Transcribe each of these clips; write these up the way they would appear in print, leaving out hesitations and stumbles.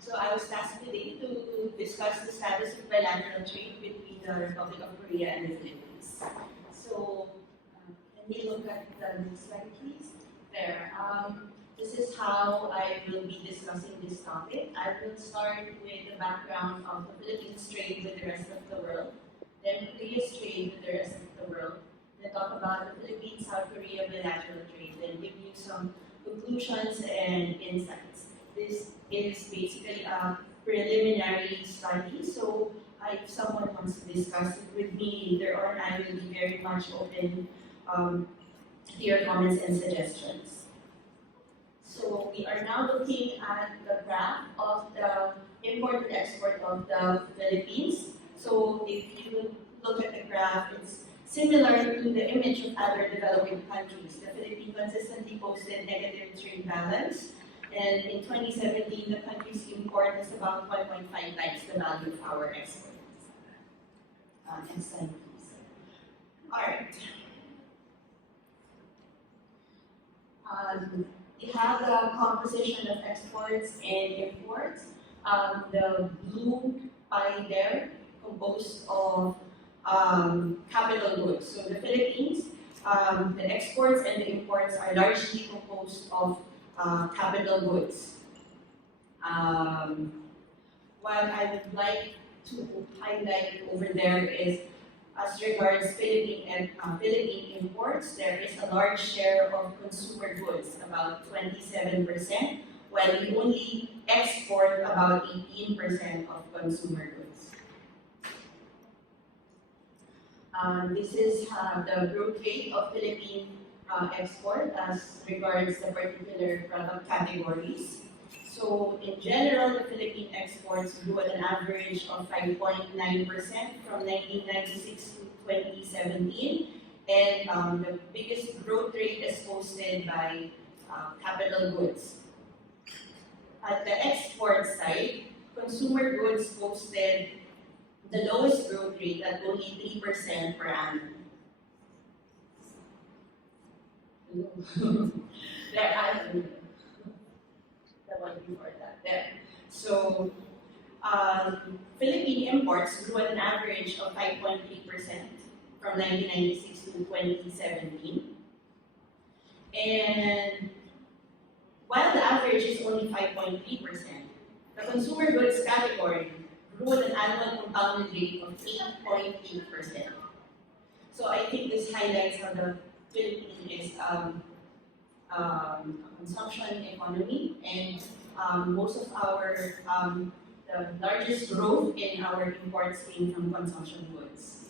So I was tasked today to discuss the status of bilateral trade between the Republic of Korea and the Philippines. So can we look at the next slide, please? There. This is how I will be discussing this topic. I will start with the background of the Philippines trade with the rest of the world, then Korea's trade with the rest of the world, then talk about the Philippines-South Korea bilateral trade, then give you some conclusions and insights. This is basically a preliminary study, so if someone wants to discuss it with me later on, I will be very much open to your comments and suggestions. So we are now looking at the graph of the import and export of the Philippines. So if you look at the graph, it's similar to the image of other developing countries. The Philippines consistently posted negative trade balance. And in 2017, the country's import was about 1.5 times the value of our export. Next slide, please. All right. We have the composition of exports and imports. The blue pie there composed of capital goods. So the Philippines, the exports and the imports are largely composed of capital goods. What I would like to highlight over there is, as regards Philippine imports, there is a large share of consumer goods, about 27%, while we only export about 18% of consumer goods. This is the growth rate of Philippine export as regards the particular product categories. So in general, the Philippine exports grew at an average of 5.9% from 1996 to 2017. And the biggest growth rate is posted by capital goods. At the export side, consumer goods posted the lowest growth rate at only 3% per annum. There are the one before that. There. So Philippine imports grew at an average of 5.3% from 1996 to 2017. And while the average is only 5.3%, the consumer goods category grew at an annual compounded rate of 8.8%. So I think this highlights how the Philippines is a consumption economy, and most of our the largest growth in our imports came from consumption goods.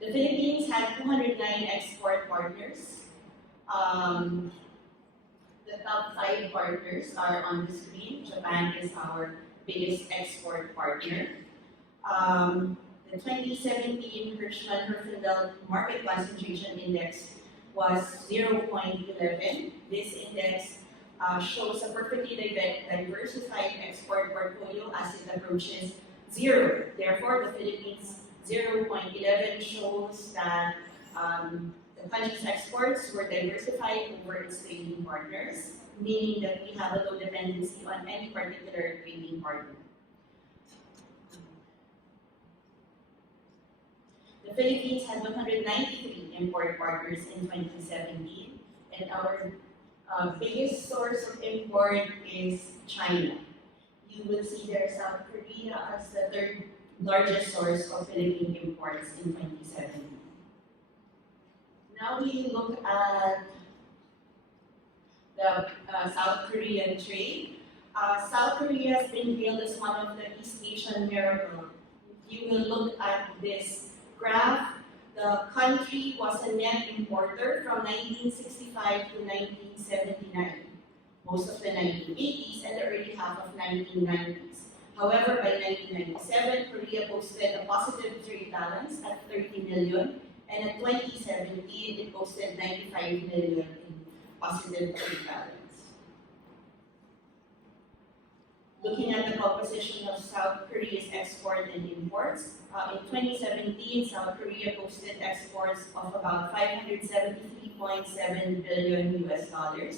The Philippines had 209 export partners. The top 5 partners are on the screen. Japan is our biggest export partner. The 2017 Hirschman-Herfindahl Market Concentration Index was 0.11. This index shows a perfectly diversified export portfolio as it approaches 0. Therefore, the Philippines 0.11 shows that the country's exports were diversified over its trading partners, meaning that we have a low dependency on any particular trading partner. The Philippines had 193 import partners in 2017, and our biggest source of import is China. You will see there South Korea as the 3rd largest source of Philippine imports in 2017. Now we look at the South Korean trade. South Korea has been hailed as one of the East Asian miracles. If you will look at this graph, the country was a net importer from 1965 to 1979, most of the 1980s and the early half of 1990s. However, by 1997, Korea posted a positive trade balance at 30 million, and in 2017, it posted 95 million in positive trade balance. Looking at the composition of South Korea's export and imports, in 2017, South Korea posted exports of about $573.7 billion US dollars.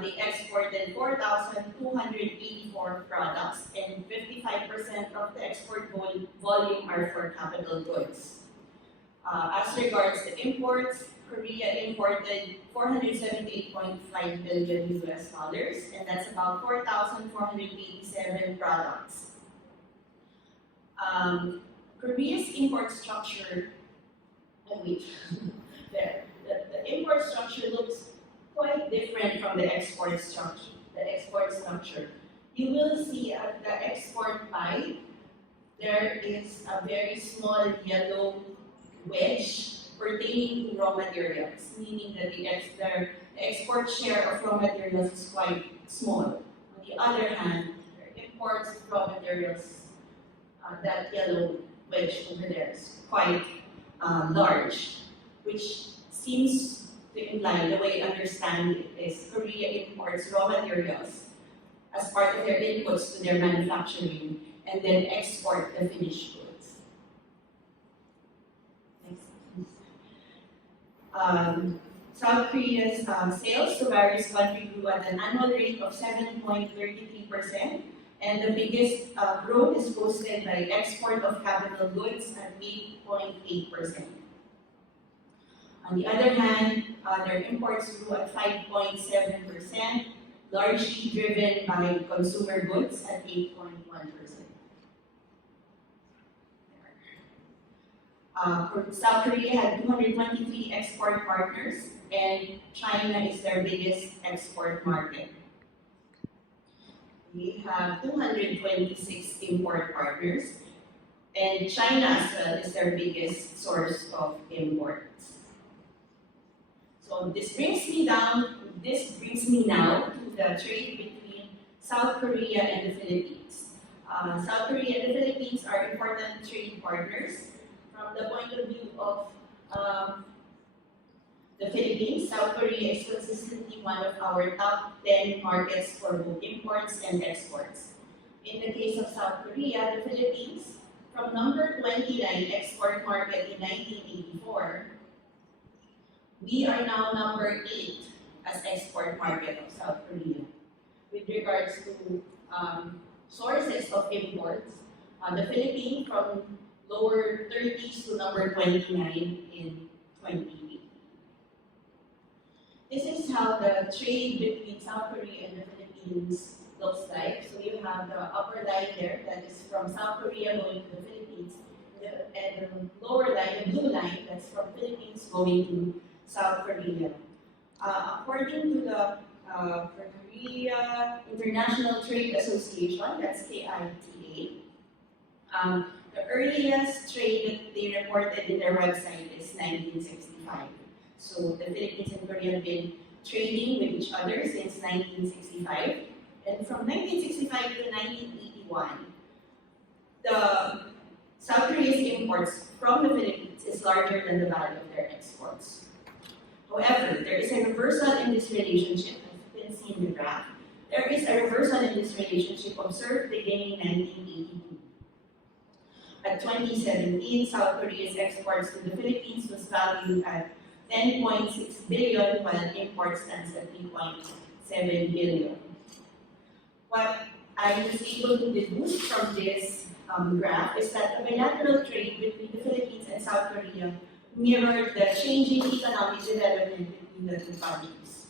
They exported 4,284 products, and 55% of the export volume are for capital goods. As regards to imports, Korea imported 478.5 billion US dollars, and that's about 4,487 products. Korea's import structure, there, the import structure looks quite different from the export structure. You will see at the export pie, there is a very small yellow wedge pertaining to raw materials, meaning that the export share of raw materials is quite small. On the other hand, their imports of raw materials, that yellow wedge over there is quite large, which seems to imply, the way I understand it is, Korea imports raw materials as part of their inputs to their manufacturing and then export the finished goods. South Korea's sales to various countries grew at an annual rate of 7.33%, and the biggest growth is posted by export of capital goods at 8.8%. On the other hand, their imports grew at 5.7%, largely driven by consumer goods at 8.1%. South Korea had 223 export partners, and China is their biggest export market. We have 226 import partners, and China as well is their biggest source of imports. So this brings me now to the trade between South Korea and the Philippines. South Korea and the Philippines are important trade partners. From the point of view of the Philippines, South Korea is consistently one of our top 10 markets for both imports and exports. In the case of South Korea, the Philippines, from number 29 export market in 1984, we are now number 8 as export market of South Korea. With regards to sources of imports, the Philippines from lower 30s to number 29 in 2018. This is how the trade between South Korea and the Philippines looks like. So you have the upper line there, that is from South Korea going to the Philippines, and the lower line, the blue line, that's from Philippines going to South Korea. According to the Korea International Trade Association, that's KITA, the earliest trade that they reported in their website is 1965. So the Philippines and Korea have been trading with each other since 1965. And from 1965 to 1981, the South Korea's imports from the Philippines is larger than the value of their exports. However, there is a reversal in this relationship, as you can see in the graph. There is a reversal in this relationship observed beginning 1982. At 2017, South Korea's exports to the Philippines was valued at 10.6 billion, while imports stands at 3.7 billion. What I was able to deduce from this graph is that the bilateral trade between the Philippines and South Korea mirrored the changing economic development between the two countries.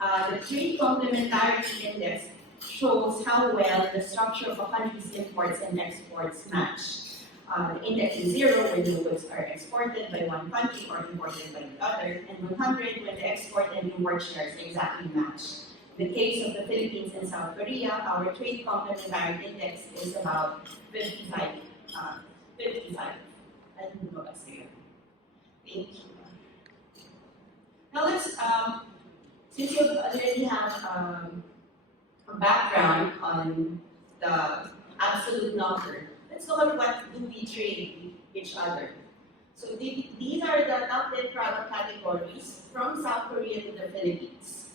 The trade complementarity index shows how well the structure of a country's imports and exports match. The index is 0 when the goods are exported by one country or imported by the other, and 100 when the export and import shares exactly match. In the case of the Philippines and South Korea, our trade complementarity index is about 55. Thank you. Now let's, since you already have a background on the absolute number, let's look at what do we trade with each other. So these are the top 10 product categories from South Korea to the Philippines.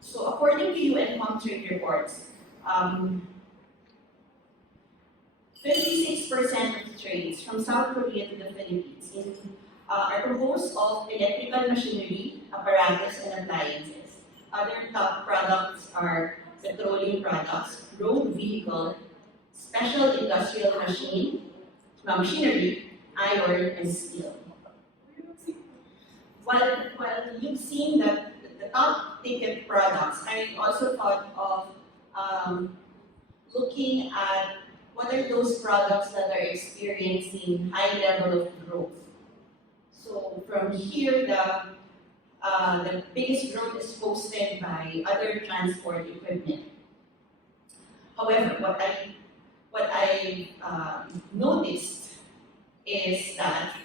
So according to UN trade reports, 56% of the trades from South Korea to the Philippines are composed of electrical machinery, apparatus, and appliances. other top products are petroleum products, road vehicle, special industrial machinery, iron, and steel. While you've seen the top ticket products, I also thought of looking at what are those products that are experiencing high level of growth. So from here, the biggest growth is posted by other transport equipment. However, what I noticed is that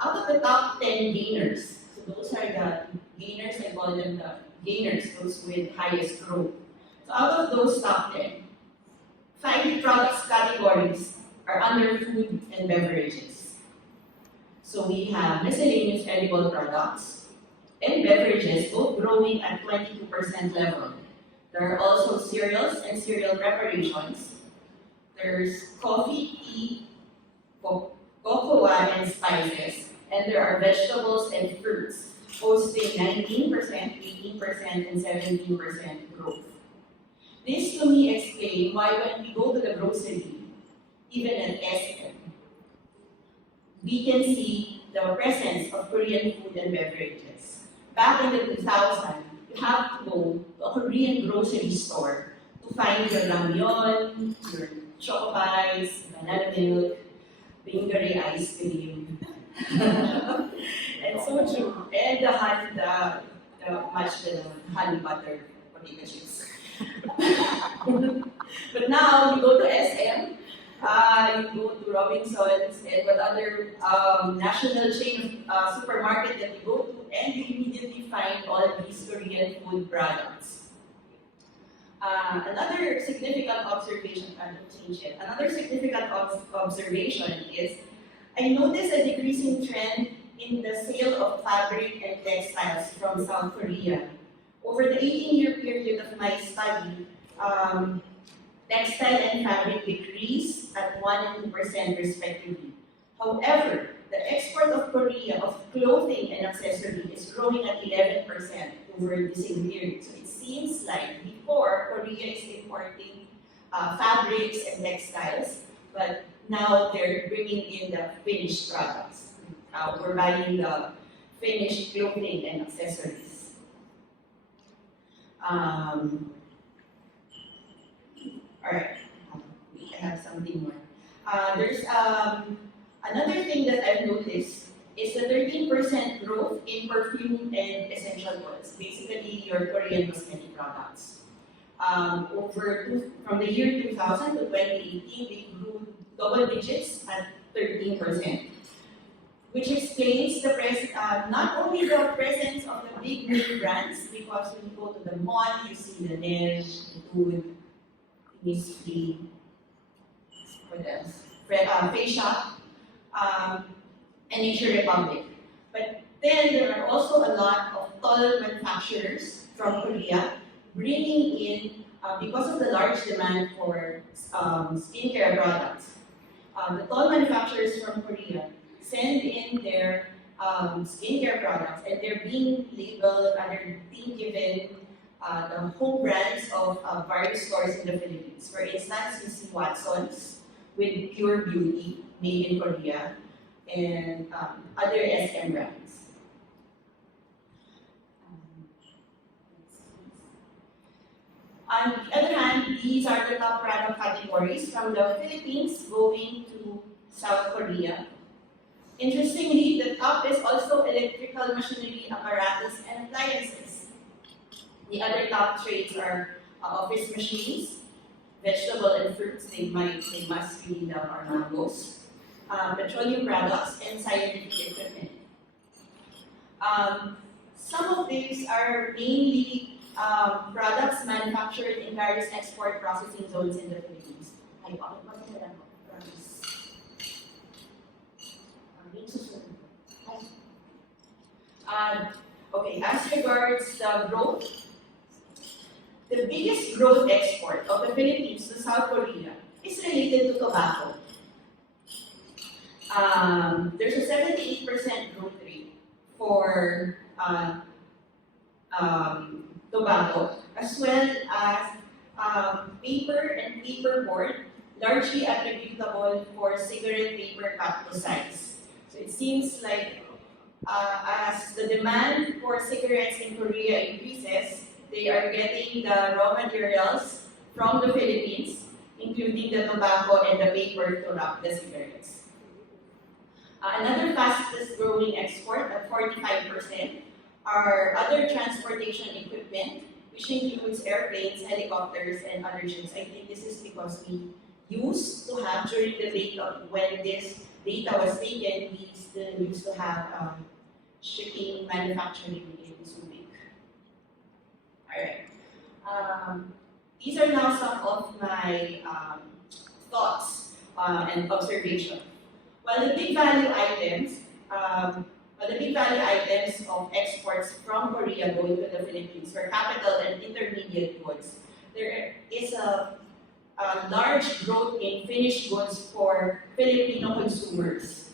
out of the top 10 gainers, so those are the gainers, I call them the gainers, those with highest growth. So out of those top 10, 5 products categories are under food and beverages. So we have miscellaneous edible products and beverages, both growing at 22% level. There are also cereals and cereal preparations. There's coffee, tea, cocoa and spices, and there are vegetables and fruits, posting 19%, 18%, and 17% growth. This to me explains why when we go to the grocery, even at SM, we can see the presence of Korean food and beverages. Back in the 2000s, you have to go to a Korean grocery store to find your ramyeon, your choco pies, banana milk, Bingery ice cream, and soju, and the honey butter potato chips. But now you go to SM, you go to Robinson's and what other national chain supermarket that you go to, and you immediately find all these Korean food products. Another significant observation, is I noticed a decreasing trend in the sale of fabric and textiles from South Korea. Over the 18-year period of my study, textile and fabric decreased at 1% and 2% respectively. However, the export of Korea of clothing and accessories is growing at 11% over the same period. So it seems like before, Korea is importing fabrics and textiles, but now they're bringing in the finished products. We're buying the finished clothing and accessories. All right, I have something more. There's another thing that I've noticed is the 13% growth in perfume and essential oils, basically your Korean cosmetic products. From the year 2000 to 2018, they grew double digits at 13%, which explains the not only the presence of the big name brands, because when you go to the mall, you see the Neige, the Food, Mystery, what else? Face Shop, and Nature Republic. But then there are also a lot of tall manufacturers from Korea bringing in, because of the large demand for skincare products, the tall manufacturers from Korea send in their skincare products, and they're being labeled and they're being given the home brands of various stores in the Philippines. For instance, you see Watson's with Pure Beauty, made in Korea, and other SM brands. On the other hand, these are the top product categories from the Philippines going to South Korea. Interestingly, the top is also electrical machinery, apparatus, and appliances. The other top trades are office machines, vegetable and fruits, they must be the mangoes, petroleum products, and scientific equipment. Some of these are mainly products manufactured in various export processing zones in the Philippines. Okay, as regards the growth, the biggest growth export of the Philippines to South Korea is related to tobacco. There's a 78% growth rate for tobacco, as well as paper and paperboard, largely attributable for cigarette paper cut to size. So it seems like as the demand for cigarettes in Korea increases, they are getting the raw materials from the Philippines, including the tobacco and the paper to wrap the cigarettes. Another fastest growing export at 45% are other transportation equipment, which includes airplanes, helicopters, and other ships. I think this is because we used to have, during the data, when this data was taken, we still used to have shipping manufacturing in Subic. Alright. These are now some of my thoughts and observations. While the big value items of exports from Korea going to the Philippines for capital and intermediate goods, there is a large growth in finished goods for Filipino consumers.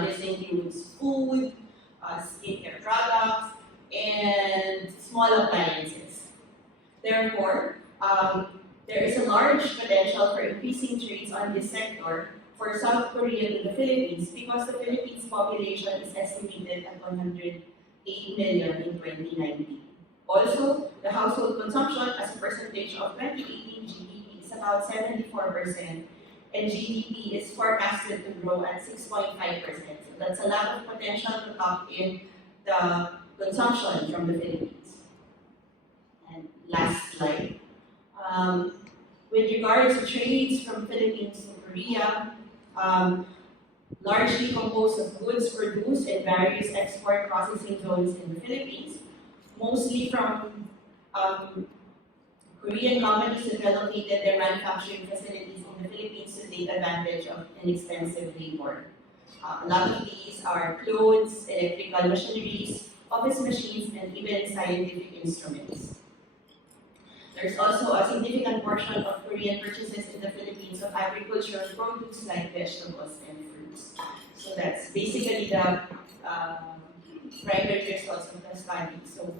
This includes food, skincare products, and small appliances. Therefore, there is a large potential for increasing trades on this sector for South Korea to the Philippines because the Philippines population is estimated at 108 million in 2019. Also, the household consumption as a percentage of 2018 GDP is about 74%, and GDP is forecasted to grow at 6.5%. So that's a lot of potential to tap in the consumption from the Philippines. And last slide. With regards to trades from Philippines to Korea, largely composed of goods produced in various export processing zones in the Philippines, mostly from Korean companies that relocated their manufacturing facilities in the Philippines to take advantage of inexpensive labor. A lot of these are clothes, electrical machineries, office machines, and even scientific instruments. There's also a significant portion of Korean purchases in the Philippines of agricultural produce like vegetables and fruits. So that's basically the primary results of the study. So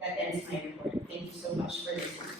that ends my report. Thank you so much for listening.